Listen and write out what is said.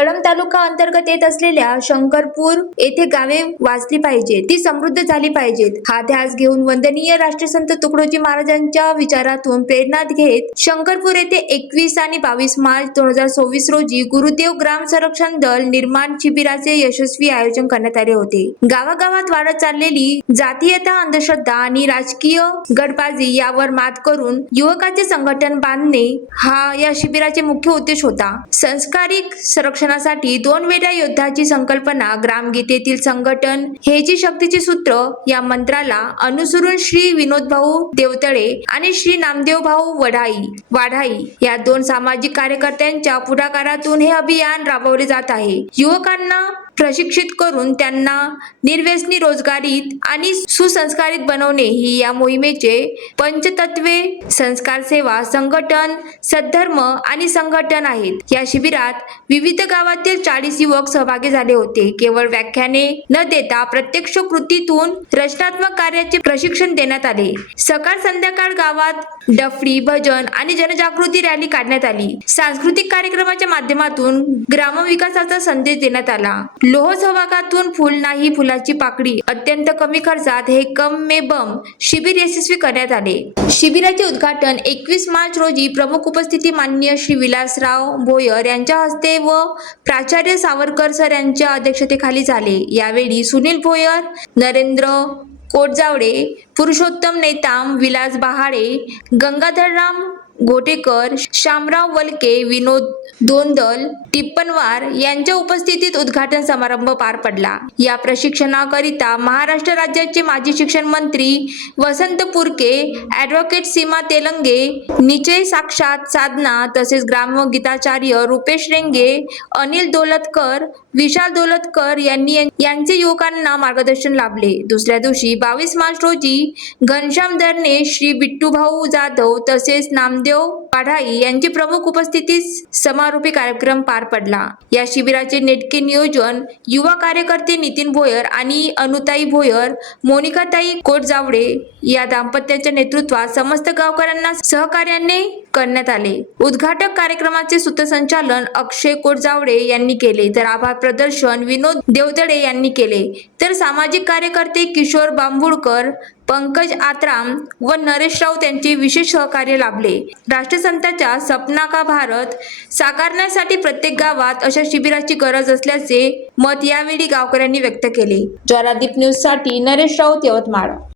कळंब तालुका अंतर्गत येत असलेल्या शंकरपूर येथे गावे वाचली पाहिजेत, ती समृद्ध झाली पाहिजेत हा ध्यास घेऊन वंदनीय राष्ट्रसंत तुकडोजी महाराजांच्या विचारातून प्रेरणा घेत शंकरपूर येथे 21 आणि 22 मार्च 2024 रोजी गुरुदेव ग्राम संरक्षण दल निर्माण शिबिराचे यशस्वी आयोजन करण्यात आले होते। गावागावात वाढत चाललेली जातीयता, अंधश्रद्धा आणि राजकीय गटबाजी यावर मात करून युवकाचे संघटन बांधणे हा या शिबिराचे मुख्य उद्देश होता। संस्कारिक संरक्षणासाठी 2 वेड्या योद्धाची संकल्पना ग्रामगीतेतील संघटन हे जी शक्तीचे सूत्र या मंत्राला अनुसरून श्री विनोदभाऊ देवतळे आणि श्री नामदेवभाऊ वाढाई या 2 सामाजिक कार्यकर्त्यांच्या पुढाकारातून हे अभियान राबवले जात आहे। युवकांना प्रशिक्षित करून त्यांना निर्व्यसनी, रोजगारीत आणि सुसंस्कारित बनवणे ही या मोहिमेचे पंचतत्वे संस्कार, सेवा, संघटन, सद्धर्म आणि संघटन आहेत। या शिबिरात विविध गावातील 40 युवक सहभागी झाले होते। केवळ व्याख्याने न देता प्रत्यक्ष कृतीतून रचनात्मक कार्याचे प्रशिक्षण देण्यात आले। सकाळ संध्याकाळ गावात डफडी, भजन आणि जनजागृती रॅली काढण्यात आली। सांस्कृतिक कार्यक्रमाच्या माध्यमातून ग्रामविकासाचा संदेश देण्यात आला। लोह सहभागातून फुल नाही फुलाची पाकळी अत्यंत कमी खर्चात हे कम में बम शिबिर यशस्वी करण्यात आले। शिबिराचे उद्घाटन 21 मार्च रोजी प्रमुख उपस्थिती माननीय श्री विलासराव भोयर यांच्या हस्ते व प्राचार्य सावरकर सर यांच्या अध्यक्षतेखाली झाले। यावेळी सुनील भोयर, नरेंद्र कोटजावडे, पुरुषोत्तम नेताम, विलास बहाळे, गंगाधरराम घोटेकर, शामराव वलके, विनोद दोंदल, टिप्पणवार यांच्या उपस्थितीत उद्घाटन समारंभ पार पडला। या प्रशिक्षणाकरिता महाराष्ट्र राज्याचे माजी शिक्षण मंत्री वसंत पुरके, ॲडव्होकेट सीमा तेलंगे, निचय साक्षात साधना तसेच ग्रामगीताचार्य रुपेश रेंगे, अनिल दौलतकर, विशाल दौलतकर यांचे युवकांना मार्गदर्शन लाभले। दुसऱ्या दिवशी 22 मार्च रोजी घनश्याम दरने, श्री बिट्टूभाऊ जाधव तसेच नामदेव वाढाई यांची प्रमुख उपस्थितीत समारोपी कार्यक्रम पार पडला। या शिबिराचे नेटके नियोजन युवा कार्यकर्ते नितीन भोयर आणि अनुताई भोयर, मोनिकाताई कोटजावडे या दाम्पत्याच्या नेतृत्वात समस्त गावकऱ्यांना सहकार्याने करण्यात आले। उद्घाटक कार्यक्रमाचे सूत्रसंचालन अक्षय कोटजावडे यांनी केले, तर आभार प्रदर्शन विनोद देवतळे यांनी केले, तर सामाजिक कार्यकर्ते किशोर बांबुळकर, पंकज आत्राम व नरेश राऊत यांचे विशेष सहकार्य लाभले। राष्ट्रसंतांचा सपना का भारत साकारण्यासाठी प्रत्येक गावात अशा शिबिराची गरज असल्याचे मत यावेळी गावकऱ्यांनी व्यक्त केले। ज्वालादीप न्यूज साठी नरेश राऊत, यवतमाळ।